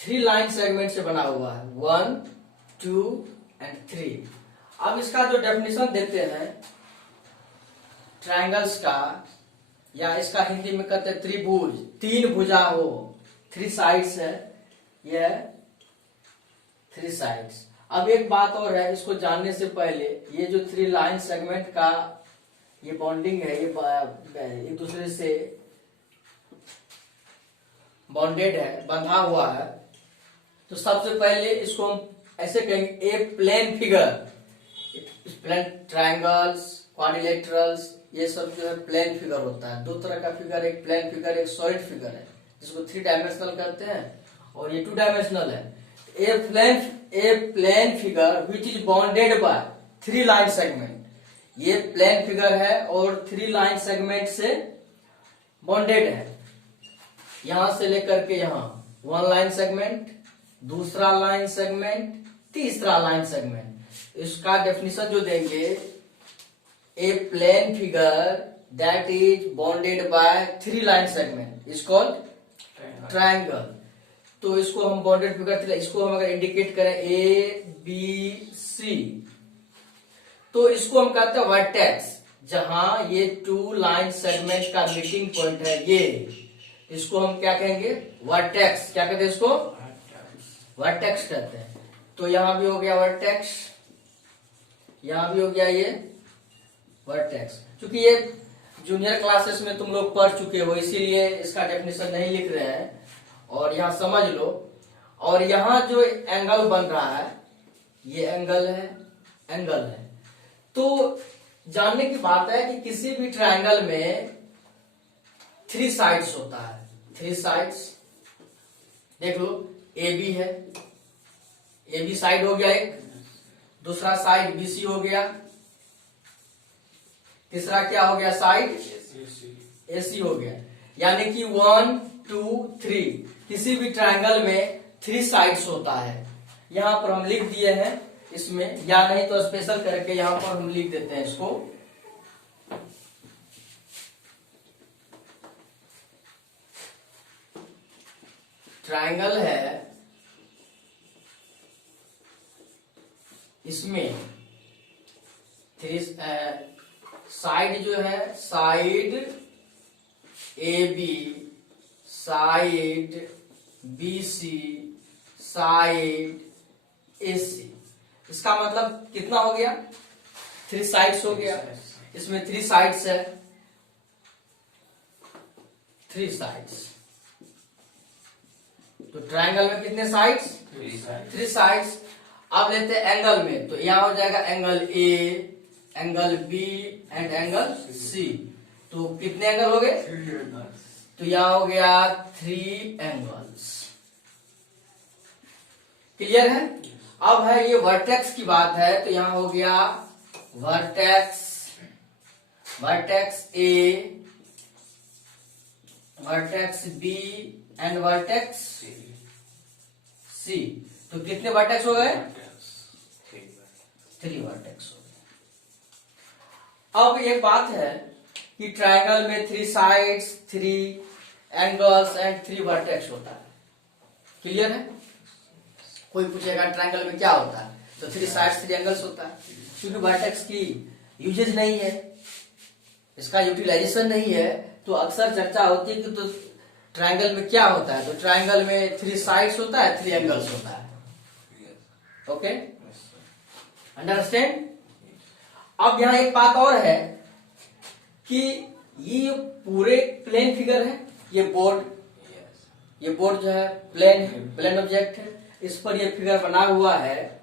Three line segment से बना हुआ है, 1 2 एंड 3। अब इसका जो डेफिनेशन देते हैं ट्रायंगल्स का, या इसका हिंदी में कहते हैं त्रिभुज, तीन भुजा हो, थ्री साइड्स है, यह थ्री साइड्स। अब एक बात और है, इसको जानने से पहले ये जो थ्री लाइन सेगमेंट का ये बॉन्डिंग है, ये एक दूसरे से बॉन्डेड है, बंधा हुआ है। तो सबसे पहले इसको हम ऐसे कहेंगे, a plane figure, plane triangles, quadrilaterals, ये सब जो है प्लेन फिगर होता है। दो तरह का फिगर, एक प्लेन फिगर, एक सॉलिड फिगर है, जिसको थ्री डायमेंशनल कहते हैं, और ये टू डायमेंशनल है। A plane figure which is bounded by three line segment, ये प्लेन फिगर है और थ्री लाइन सेगमेंट से बॉन्डेड है। यहां से लेकर के यहां वन लाइन सेगमेंट, दूसरा लाइन सेगमेंट, तीसरा लाइन सेगमेंट। इसका डेफिनेशन जो देंगे, a plane figure that is bounded by three line segment is called triangle. तो इसको हम बॉन्डेड फिगर, इसको हम अगर इंडिकेट करें ए बी सी, तो इसको हम कहते हैं वर्टेक्स। जहां ये टू लाइन सेगमेंट का मीटिंग पॉइंट है, ये इसको हम क्या कहेंगे, वर्टेक्स। क्या कहते हैं इसको? वर्टेक्स कहते हैं। तो यहां भी हो गया वर्टेक्स, यहां भी हो गया ये वर्टेक्स। क्योंकि ये जूनियर क्लासेस में तुम लोग पढ़ चुके हो, इसीलिए इसका डेफिनेशन नहीं लिख रहे हैं, और यहां समझ लो। और यहां जो एंगल बन रहा है, ये एंगल है, एंगल है। तो जानने की बात है कि किसी भी ट्रायंगल में थ्री साइड्स होता है, थ्री साइड्स। देख लो, ए बी है, ए बी साइड हो गया एक, दूसरा साइड बी सी हो गया, तीसरा क्या हो गया, साइड ए सी हो गया। यानी कि 1 2 3 किसी भी ट्रायंगल में थ्री साइड्स होता है। यहां पर हम लिख दिए हैं इसमें, या नहीं तो स्पेशल करके यहां पर हम लिख देते हैं इसको। ट्रायंगल है, इसमें थ्री साइड जो है, side A B, side B C, side A C. इसका मतलब कितना हो गया, थ्री साइड्स हो गया। इसमें थ्री साइड्स है, थ्री साइड्स। तो ट्रायंगल में कितने साइड्स, थ्री साइड्स। अब लेते हैं एंगल में, तो यहां हो जाएगा angle A, angle B and angle C. तो कितने एंगल हो गए, तो यहां हो गया थ्री एंगल्स। क्लियर है? अब है ये वर्टेक्स की बात है, तो यहां हो गया vertex, vertex A, vertex B and vertex C. तो कितने वर्टेक्स हो गए, थ्री वर्टेक्स हो गए। अब एक बात है कि ट्रायंगल में three sides, three angles and three vertex होता है। क्लियर है? कोई पूछेगा ट्रायंगल में क्या होता है, तो थ्री साइड्स थ्री एंगल्स होता है। क्योंकि वर्टेक्स की यूजेज नहीं है, इसका यूटिलाइजेशन नहीं है, तो अक्सर चर्चा होती है कि तो ट्रायंगल में क्या होता है, तो ट्रायंगल में थ्री साइड्स होता है, थ्री एंगल्स होता है। Okay, understand? अब यहां एक बात और है कि ये पूरे प्लेन फिगर है, ये बोर्ड, ये बोर्ड जो है प्लेन है, प्लेन ऑब्जेक्ट है, इस पर ये फिगर बना हुआ है।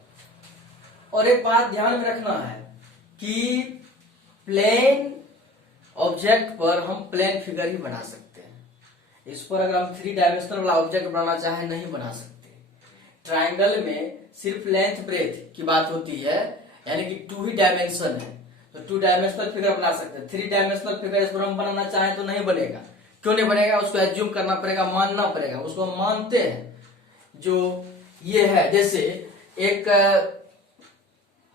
और एक बात ध्यान में रखना है कि प्लेन ऑब्जेक्ट पर हम प्लेन फिगर ही बना सकते हैं। इस पर अगर हम थ्री डायमेंशनल वाला ऑब्जेक्ट बनाना चाहे नहीं बना सकते। ट्रायंगल में सिर्फ लेंथ ब्रेथ की बात होती है, यानी कि टू ही डायमेंशन है, तो टू डायमेंशनल फिगर बना सकते हैं। थ्री डायमेंशनल फिगर इस पर हम बनाना चाहें तो नहीं बनेगा। क्यों नहीं बनेगा? उसको एज्यूम करना पड़ेगा, मानना पड़ेगा। उसको हम मानते हैं, जो ये है, जैसे एक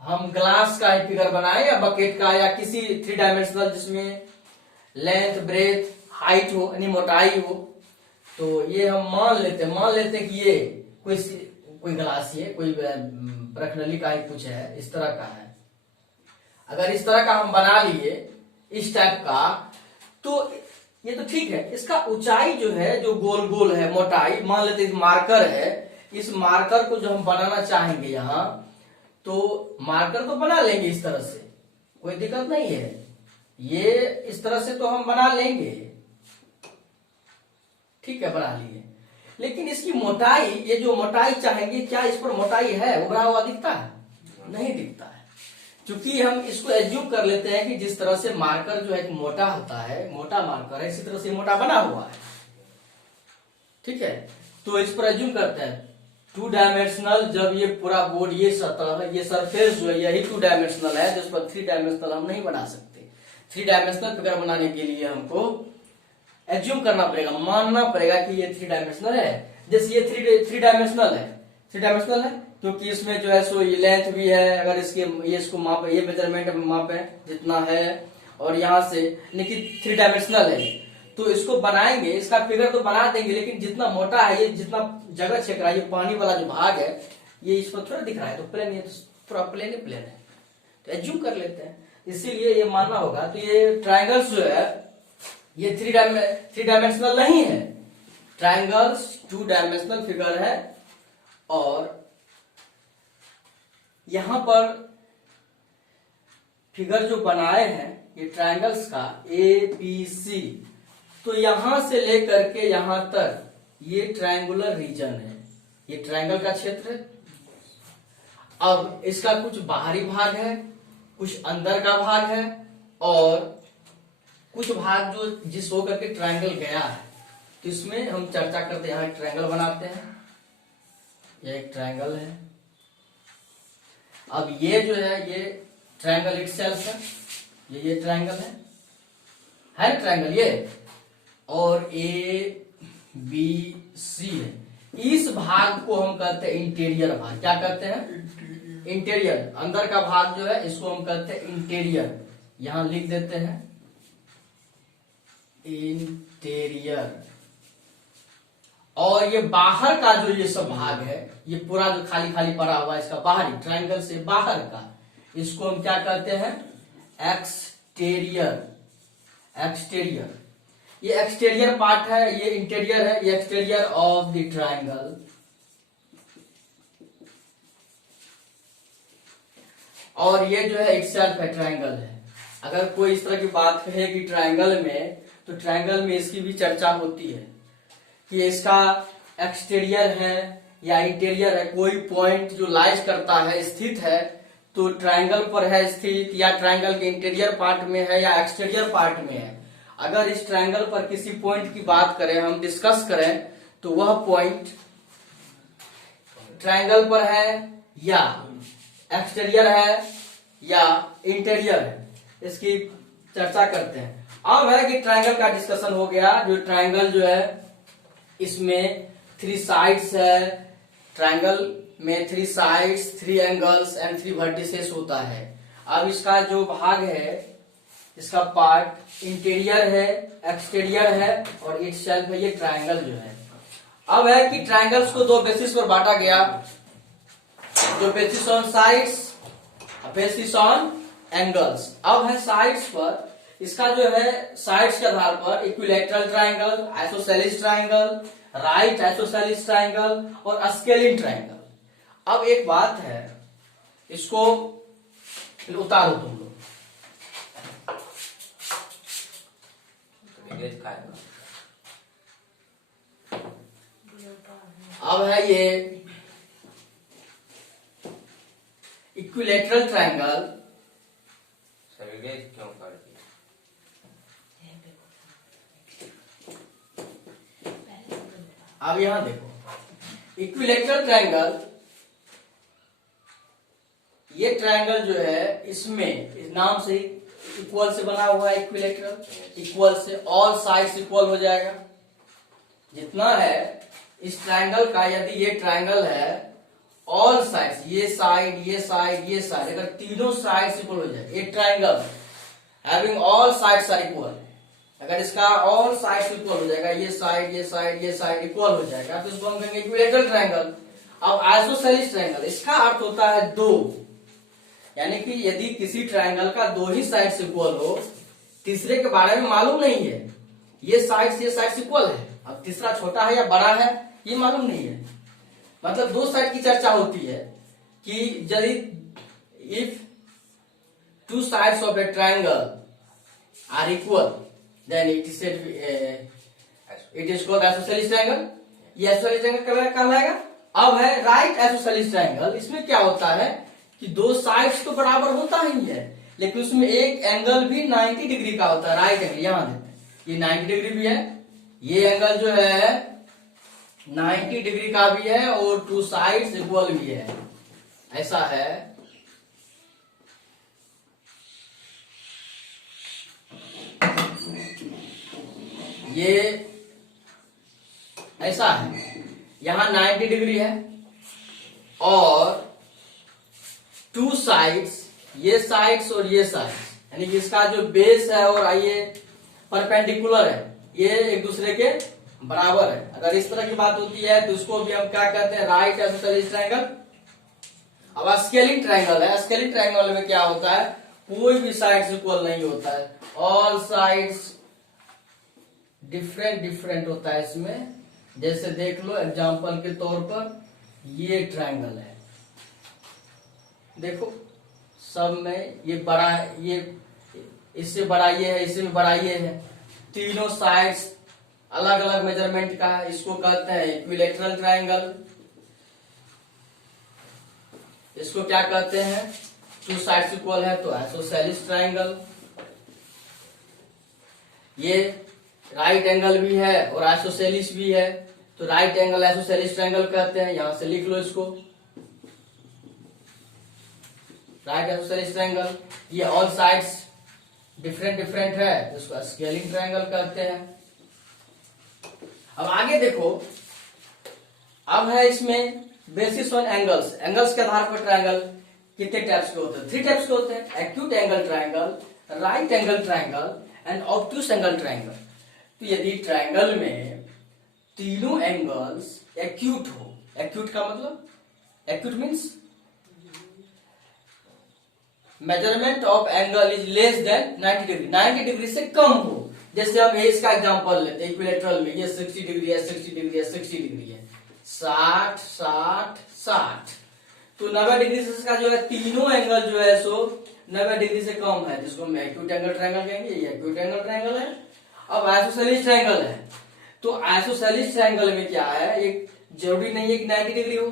हम ग्लास का ही फिगर बनाए या बकेट का या किसी थ्री डायमेंशनल जिसमें लेंथ ब्रेथ हाइट हो, यानी मोटाई हो, तो ये हम मान लेते हैं कि कोई कोई ग्लासी है, कोई ब्रखनली का ही कुछ है, इस तरह का है। अगर इस तरह का हम बना लिए इस टाइप का, तो ये तो ठीक है। इसका ऊंचाई जो है, जो गोल गोल है, मोटाई मान लेते हैं मार्कर है, इस मार्कर को जो हम बनाना चाहेंगे यहाँ, तो मार्कर तो बना लेंगे इस तरह से, कोई दिक्कत नहीं है। ये इस तरह से तो हम बना लेंगे, ठीक है, बना लिए। लेकिन इसकी मोटाई, ये जो मोटाई चाहेंगे, क्या इस पर मोटाई है, उभरा हुआ दिखता है? नहीं दिखता है। क्योंकि हम इसको एज्यूम कर लेते हैं कि जिस तरह से मार्कर जो है मोटा होता है, मोटा मार्कर है, इसी तरह से मोटा बना हुआ है, ठीक है। तो इस पर एज्यूम करते हैं 2 डायमेंशनल, जब ये पूरा बोर्ड, ये सतह, ये सरफेस जो है यही 2 डायमेंशनल है, जिस पर 3 डायमेंशनल हम नहीं बना सकते। 3 डायमेंशनल फिगर बनाने के लिए हमको एज्यूम करना पड़ेगा, मानना पड़ेगा कि ये 3 डायमेंशनल है। जैसे ये 3 डायमेंशनल है, 3 डायमेंशनल है क्योंकि इसमें जो है सो ये लेंथ भी है, अगर इसके ये इसको माप, ये मेजरमेंट माप है जितना है, और यहाँ से लेकिन 3 डायमेंशनल है, तो इसको बनाएंगे, इसका फिगर तो बना देंगे, लेकिन जितना मोटा है, ये जितना जगह छेक रहा है, ये पानी वाला जो भाग है, ये इस पर थोड़ा दिख रहा है, तो प्लेन, ये तो पूरा प्लेन ही प्लेन है, तो एज्यूम कर लेते हैं। इसीलिए ये मानना होगा। तो ये ट्राइंगल्स जो है ये 3 डायमेंशनल नहीं है, ट्राइंगल्स 2 डायमेंशनल फिगर है। और यहां पर फिगर जो बनाए हैं ये ट्राइंगल्स का ABC, तो यहां से लेकर के यहां तक ये ट्रायंगुलर रीजन है, ये ट्रायंगल का क्षेत्र है। अब इसका कुछ बाहरी भाग है, कुछ अंदर का भाग है, और कुछ भाग जो जिस होकर के ट्रायंगल गया है, तो इसमें हम चर्चा करते हैं। यहाँ एक ट्रायंगल बनाते हैं, यह एक ट्रायंगल है। अब ये जो है ये ट्रायंगल इटसेल्फ है, ये ट्रायंगल है ट्रायंगल ये, और ABC है। इस भाग को हम कहते हैं इंटीरियर भाग। क्या कहते हैं? इंटीरियर। अंदर का भाग जो है इसको हम कहते हैं इंटीरियर, यहां लिख देते हैं इंटीरियर। और ये बाहर का जो ये सब भाग है, ये पूरा जो खाली खाली पड़ा हुआ है, इसका बाहरी, ट्रायंगल से बाहर का, इसको हम क्या कहते हैं? एक्सटेरियर। एक्सटेरियर, ये एक्सटेरियर पार्ट है, ये इंटीरियर है, ये एक्सटेरियर ऑफ द ट्रायंगल। और ये जो है इटसेल्फ है, ट्रायंगल है। अगर कोई इस तरह की बात कहे कि ट्रायंगल में, तो ट्रायंगल में इसकी भी चर्चा होती है कि इसका एक्सटीरियर है या इंटीरियर है। कोई पॉइंट जो लाइज करता है, स्थित है, तो ट्रायंगल पर है स्थित, या ट्रायंगल के इंटीरियर पार्ट में है या एक्सटीरियर पार्ट में है। अगर इस ट्रायंगल पर किसी पॉइंट की बात करें, हम डिस्कस करें, तो वह पॉइंट ट्रायंगल पर है या एक्सटीरियर है या इंटीरियर है, इसकी चर्चा करते हैं। अब है कि ट्रायंगल का डिस्कशन हो गया। जो ट्रायंगल जो है इसमें 3 साइड्स है, ट्रायंगल में 3 साइड्स, 3 एंगल्स एंड 3 वर्टिसेस होता है। अब इसका जो भाग है, इसका पार्ट इंटीरियर है, एक्सटीरियर है और इटसेल्फ है, ये ट्रायंगल जो है। अब है कि ट्रायंगल्स को 2 बेसिस पर बांटा गया, जो basis on sides, basis on angles. अब है साइड्स पर, इसका जो है साइड्स के आधार पर equilateral triangle, isosceles triangle, right isosceles triangle और स्केलिन ट्रायंगल। अब एक बात है, इसको उतारो तुम लोग। अब है ये इक्विलैटरल ट्रायंगल। क्यों कर दिया? अब यहां देखो, इक्विलैटरल ट्रायंगल, ये ट्रायंगल जो है इसमें इस नाम से इक्वल से बना हुआ है। इक्विलैटरल इक्वल से ऑल साइड्स इक्वल हो जाएगा, जितना है इस ट्रायंगल का। यदि ये ट्रायंगल है, ऑल साइड्स, ये साइड, ये साइड, ये साइड, अगर तीनों साइड्स इक्वल हो जाए, एक triangle having all sides are equal, अगर इसका ऑल साइड्स इक्वल हो जाएगा, ये साइड, ये साइड, ये साइड इक्वल हो जाएगा, तो इसको हम कहेंगे इक्विलैटरल ट्रायंगल। अब आइसोसेलिस ट्रायंगल, इसका अर्थ होता है दो, यानी कि यदि किसी ट्रायंगल का दो ही साइड्स इक्वल हो, तीसरे के बारे में मालूम नहीं है, ये साइड्स इक्वल है, अब तीसरा छोटा है या बड़ा है ये मालूम नहीं है, मतलब दो साइड की चर्चा होती है कि यदि if two sides of a triangle are equal then it is called isosceles triangle. ये आइसोसेलिस ट्रायंगल कहलाएगा। अब है राइट आइसोसेलिस ट्रायंगल, इसमें क्या होता है कि दो साइड्स तो बराबर होता ही है, लेकिन उसमें एक एंगल भी 90 डिग्री का होता है, राइट एंगल। यहां देखते ये 90 डिग्री भी है, ये एंगल जो है 90 डिग्री का भी है और टू साइड्स इक्वल भी है, ऐसा है। ये ऐसा है, यहां 90 डिग्री है और टू साइड्स, ये साइड्स और ये साइड्स, यानी कि इसका जो बेस है और ये परपेंडिकुलर है, ये एक दूसरे के बराबर है। अगर इस तरह की बात होती है तो उसको भी हम क्या कहते हैं, राइट आइसोसेलिस ट्रायंगल। अब स्केलिंग ट्रायंगल है, स्केलिंग ट्रायंगल में क्या होता है, कोई भी साइड्स इक्वल नहीं होता है, ऑल साइड्स डिफरेंट होता है इसमें। जैसे देख लो एग्जांपल के तौर पर, ये ट्रायंगल है, देखो सब में ये बड़ा है, ये इससे बड़ा ये है, इससे भी बड़ा ये है, तीनों साइड्स अलग अलग मेजरमेंट का है, इसको कहते हैं इक्विलैटरल ट्रायंगल। इसको क्या कहते हैं, टू साइड्स इक्वल है तो आइसोसेलिस ट्रायंगल। ये राइट एंगल भी है और आइसोसेलिस भी है, तो राइट एंगल आइसोसेलिस ट्रायंगल कहते हैं। यहां से लिख लो इसको, राइट आइसोसेलिस ट्रायंगल। ये ऑल साइड्स डिफरेंट है, इसको स्केलिंग ट्रायंगल कहते हैं। अब आगे देखो, अब है इसमें बेसिस ऑन एंगल्स, एंगल्स के आधार पर ट्रायंगल कितने टाइप्स के होते हैं, 3 टाइप्स के होते हैं, acute angle triangle, right angle triangle and obtuse angle triangle. तो यदि ट्रायंगल में तीनों एंगल्स एक्यूट हो, एक्यूट का मतलब, acute means measurement of angle is less than 90 degree, 90 degree से कम हो। जैसे हम इसका एग्जांपल लेते हैं, इक्विलैटरल में ये 60 डिग्री है, 60 डिग्री है, 60 डिग्री है, 60 60 60, तो 90 डिग्री से इसका जो है तीनों एंगल जो है सो 90 डिग्री से कम है, जिसको हम एक्यूट एंगल ट्रायंगल कहेंगे। ये एक्यूट एंगल ट्रायंगल है। अब आइसोसेलिस ट्रायंगल है, तो आइसोसेलिस ट्रायंगल में क्या है, एक जरूरी नहीं है कि 90 डिग्री हो,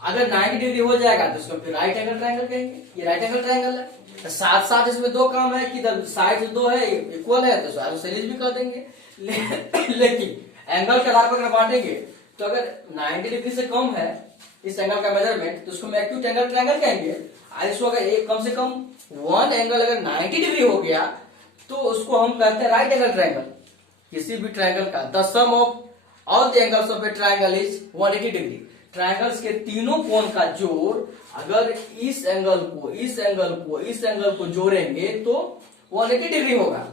अगर 90 डिग्री हो जाएगा तो उसको फिर राइट एंगल ट्रायंगल कहेंगे। ये राइट एंगल ट्रायंगल है। तो साथ साथ इसमें दो काम है कि साइड दो है इक्वल है तो आइसोसेलिस भी कर देंगे। लेकिन एंगल के आधार पर अगर बांटेंगे तो अगर 90 डिग्री से कम है इस एंगल का मेजरमेंट तो उसको हम एक्यूट एंगल ट्रायंगल कहेंगे। इसको अगर एक कम से कम वन एंगल अगर 90 डिग्री हो गया तो उसको हम कहते हैं राइट एंगल ट्रायंगल। किसी भी ट्रायंगल का the sum of all the angles of a triangle is 180 degree. Triangles के तीनों कोण का जोड़ अगर इस एंगल को इस एंगल को इस एंगल को जोड़ेंगे तो 180 डिग्री होगा,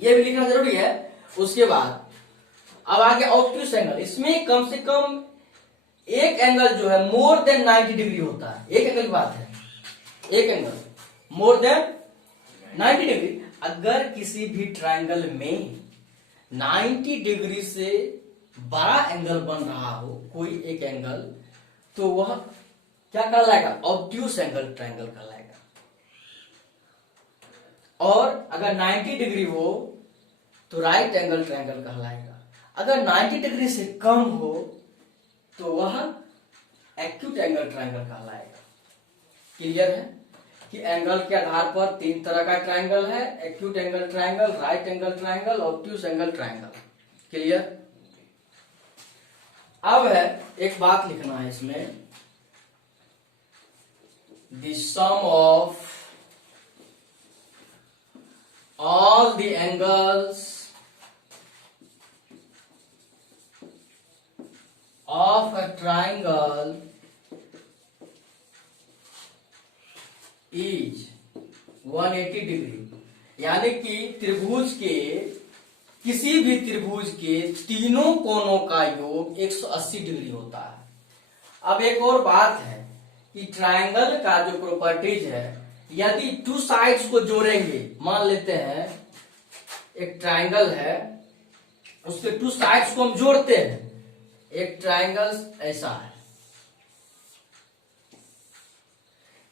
यह भी लिखना जरूरी है। उसके बाद अब आगे ऑब्ट्यूस एंगल, इसमें कम से कम एक एंगल जो है मोर देन 90 डिग्री होता है। एक एंगल की बात है, एक एंगल मोर देन 90 डिग्री। अगर किसी भी ट्रायंगल में 90 डिग्री से बड़ा एंगल बन रहा हो कोई एक एंगल, तो वह क्या कहलाएगा, ऑब्ट्यूस एंगल ट्रायंगल कहलाएगा। और अगर 90 डिग्री हो तो राइट एंगल ट्रायंगल कहलाएगा। अगर 90 डिग्री से कम हो तो वह एक्यूट एंगल ट्रायंगल कहलाएगा। क्लियर है कि एंगल के आधार पर तीन तरह का ट्रायंगल है, acute angle triangle, right angle triangle, obtuse angle triangle. Clear. अब है एक बात लिखना है इसमें, the sum of all the angles of a triangle is 180 degree. यानी कि त्रिभुज के किसी भी त्रिभुज के तीनों कोणों का योग 180 डिग्री होता है। अब एक और बात है कि ट्रायंगल का जो प्रॉपर्टीज है, यदि टू साइड्स को जोड़ेंगे, मान लेते हैं एक ट्रायंगल है, उसके टू साइड्स को हम जोड़ते हैं, एक ट्रायंगल ऐसा है,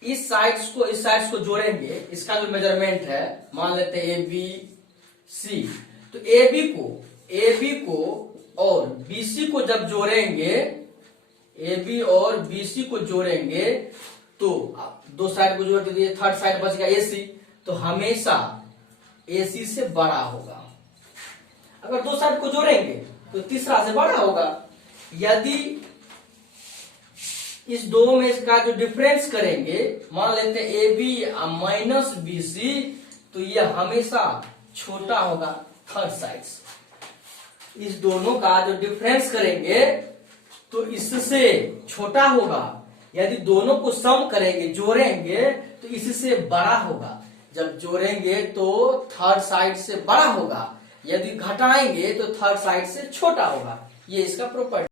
इस साइड्स को जोड़ेंगे, इसका जो मेजरमेंट है मान लेते हैं ABC, तो AB को और BC को जब जोड़ेंगे, AB और BC को जोड़ेंगे तो दो साइड को जोड़ के दिए, थर्ड साइड बच गया AC, तो हमेशा AC से बड़ा होगा। अगर दो साइड को जोड़ेंगे तो तीसरा से बड़ा होगा। यदि इस दो में इसका जो डिफरेंस करेंगे, मान लेते हैं AB माइनस BC, तो यह हमेशा छोटा होगा थर्ड साइड से। इस दोनों का जो डिफरेंस करेंगे तो इससे छोटा होगा। यदि दोनों को सम करेंगे, जोड़ेंगे, तो इससे बड़ा होगा। जब जोड़ेंगे तो थर्ड साइड से बड़ा होगा, यदि घटाएंगे तो थर्ड साइड से छोटा होगा। ये इसका प्रॉपर्टी।